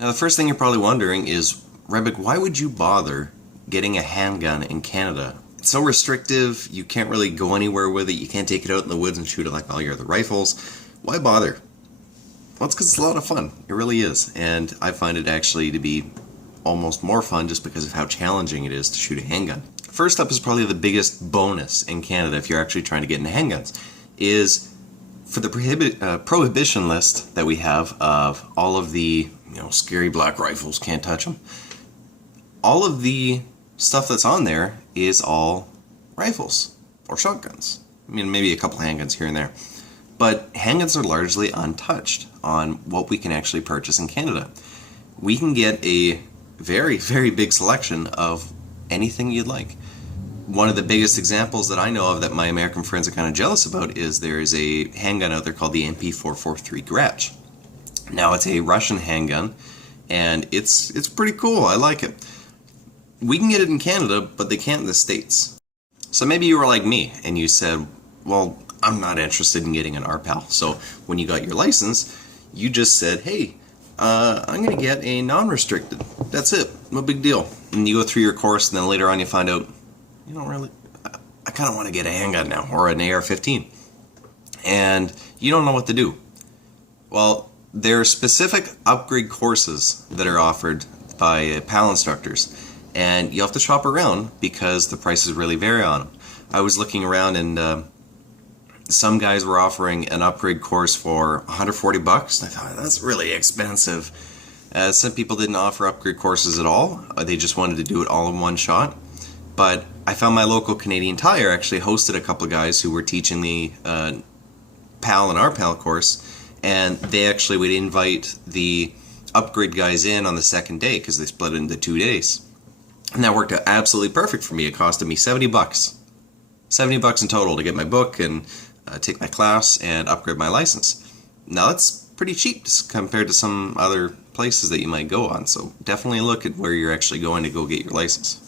Now the first thing you're probably wondering is, Rebek, why would you bother getting a handgun in Canada? It's so restrictive, you can't really go anywhere with it, you can't take it out in the woods and shoot it like all your other rifles. Why bother? Well, it's because it's a lot of fun. It really is. And I find it actually to be almost more fun just because of how challenging it is to shoot a handgun. First up is probably the biggest bonus in Canada if you're actually trying to get into handguns, is for the prohibition list that we have of all of the scary black rifles, can't touch them. All of the stuff that's on there is all rifles or shotguns. I mean, maybe a couple handguns here and there. But handguns are largely untouched on what we can actually purchase in Canada. We can get a very, very big selection of anything you'd like. One of the biggest examples that I know of that my American friends are kind of jealous about is there is a handgun out there called the MP443 Gretsch. Now it's a Russian handgun, and it's pretty cool. I like it. We can get it in Canada, but they can't in the States. So maybe you were like me, and you said, well, I'm not interested in getting an RPAL. So when you got your license, you just said, hey, I'm going to get a non-restricted. That's it. No big deal. And you go through your course, and then later on you find out, you don't really, I kind of want to get a handgun now, or an AR-15. And you don't know what to do. Well, there are specific upgrade courses that are offered by PAL instructors, and you have to shop around because the prices really vary on them. I was looking around, and some guys were offering an upgrade course for $140. I thought, that's really expensive. Some people didn't offer upgrade courses at all. They just wanted to do it all in one shot. But I found my local Canadian Tire actually hosted a couple of guys who were teaching the PAL and RPAL course, and they actually would invite the upgrade guys in on the second day because they split it into 2 days. And that worked out absolutely perfect for me. It costed me $70. $70 in total to get my book and take my class and upgrade my license. Now that's pretty cheap compared to some other places that you might go on, so definitely look at where you're actually going to go get your license.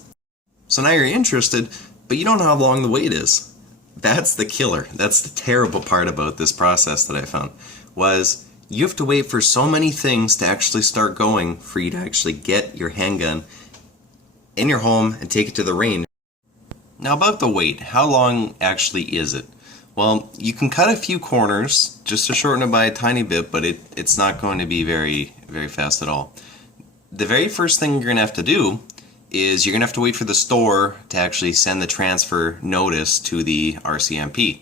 So now you're interested, but you don't know how long the wait is. That's the killer. That's the terrible part about this process that I found, was you have to wait for so many things to actually start going for you to actually get your handgun in your home and take it to the range. Now about the wait, how long actually is it? Well, you can cut a few corners just to shorten it by a tiny bit, but it's not going to be very, very fast at all. The very first thing you're going to have to do is you're going to have to wait for the store to actually send the transfer notice to the RCMP.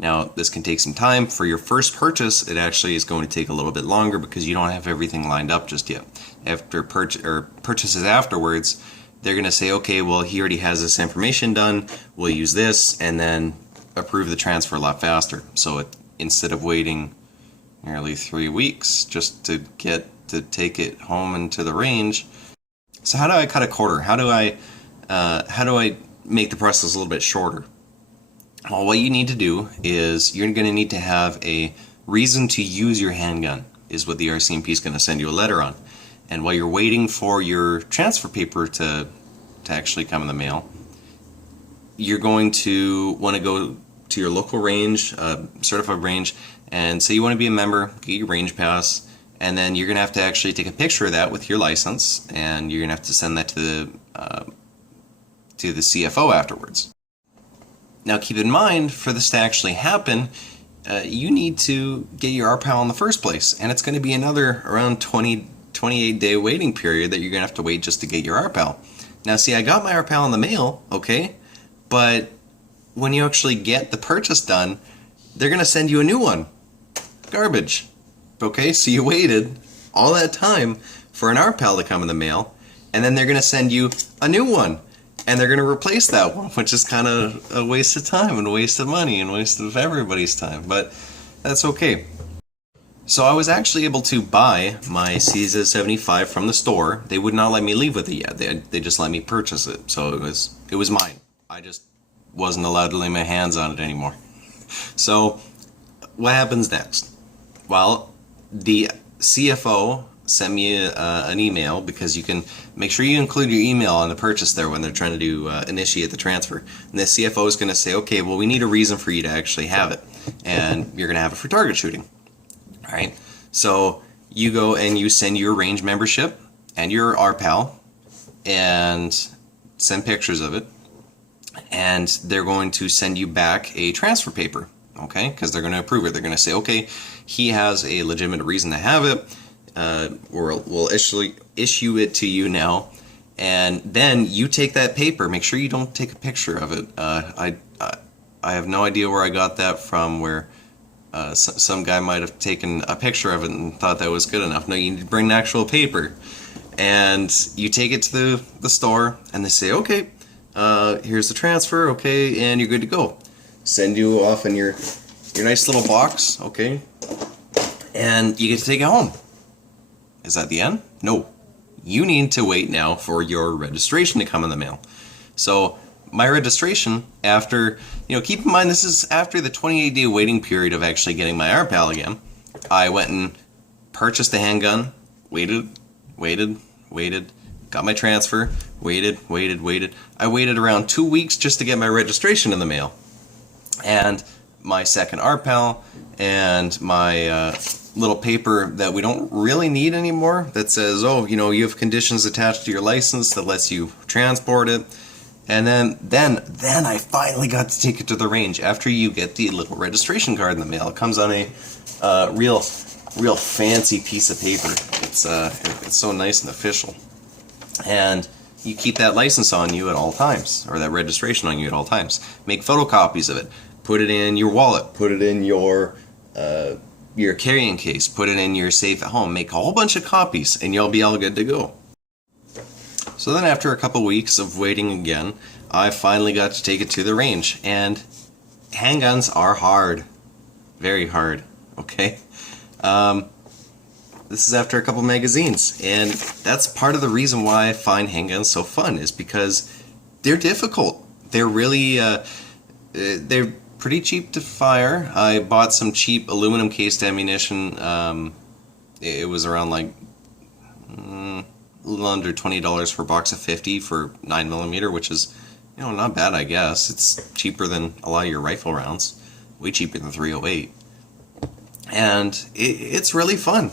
Now, this can take some time. For your first purchase, it actually is going to take a little bit longer because you don't have everything lined up just yet. After purchases afterwards, they're going to say, okay, well, he already has this information done, we'll use this, and then approve the transfer a lot faster. So instead of waiting nearly 3 weeks just to take it home and to the range. So how do I cut a quarter? How do I make the process a little bit shorter? Well, what you need to do is you're going to need to have a reason to use your handgun, is what the RCMP is going to send you a letter on. And while you're waiting for your transfer paper to actually come in the mail, you're going to want to go to your local range, certified range, and say you want to be a member, get your range pass, and then you're going to have to actually take a picture of that with your license, and you're going to have to send that to the CFO afterwards. Now keep in mind, for this to actually happen, you need to get your RPAL in the first place, and it's going to be another around 28-day waiting period that you're going to have to wait just to get your RPAL. Now see, I got my RPAL in the mail, okay, but when you actually get the purchase done, they're going to send you a new one. Garbage. Okay, so you waited all that time for an RPAL to come in the mail, and then they're going to send you a new one. And they're going to replace that one, which is kind of a waste of time and a waste of money and a waste of everybody's time. But that's okay. So I was actually able to buy my CZ 75 from the store. They would not let me leave with it yet. They just let me purchase it. So it was mine. I just wasn't allowed to lay my hands on it anymore. So what happens next? Well, the CFO sent me an email, because you can make sure you include your email on the purchase there when they're trying to do initiate the transfer. And the CFO is going to say, okay, well, we need a reason for you to actually have it, and you're going to have it for target shooting. All right. So you go and you send your range membership and your RPAL and send pictures of it, and they're going to send you back a transfer paper, okay? Because they're going to approve it. They're going to say, okay, he has a legitimate reason to have it, or we'll issue it to you now. And then you take that paper. Make sure you don't take a picture of it. I have no idea where I got that from, where some guy might have taken a picture of it and thought that was good enough. No, you need to bring the actual paper. And you take it to the store, and they say, okay, here's the transfer, okay, and you're good to go. Send you off in your nice little box, okay, and you get to take it home. Is that the end? No. You need to wait now for your registration to come in the mail. So my registration, after, keep in mind this is after the 28-day waiting period of actually getting my RPAL again. I went and purchased the handgun, waited, got my transfer, waited. I waited around 2 weeks just to get my registration in the mail. And my second RPAL and my little paper that we don't really need anymore that says, oh, you have conditions attached to your license that lets you transport it. And then I finally got to take it to the range after you get the little registration card in the mail. It comes on a real fancy piece of paper. It's so nice and official. And you keep that license on you at all times, or that registration on you at all times. Make photocopies of it. Put it in your wallet. Put it in your carrying case. Put it in your safe at home. Make a whole bunch of copies, and you'll be all good to go. So then after a couple weeks of waiting again, I finally got to take it to the range. And handguns are hard. Very hard. Okay? This is after a couple magazines. And that's part of the reason why I find handguns so fun, is because they're difficult. They're really, they're pretty cheap to fire. I bought some cheap aluminum cased ammunition. It was around like a little under $20 for a box of 50 for 9mm, which is, not bad, I guess. It's cheaper than a lot of your rifle rounds. Way cheaper than 308. And it's really fun.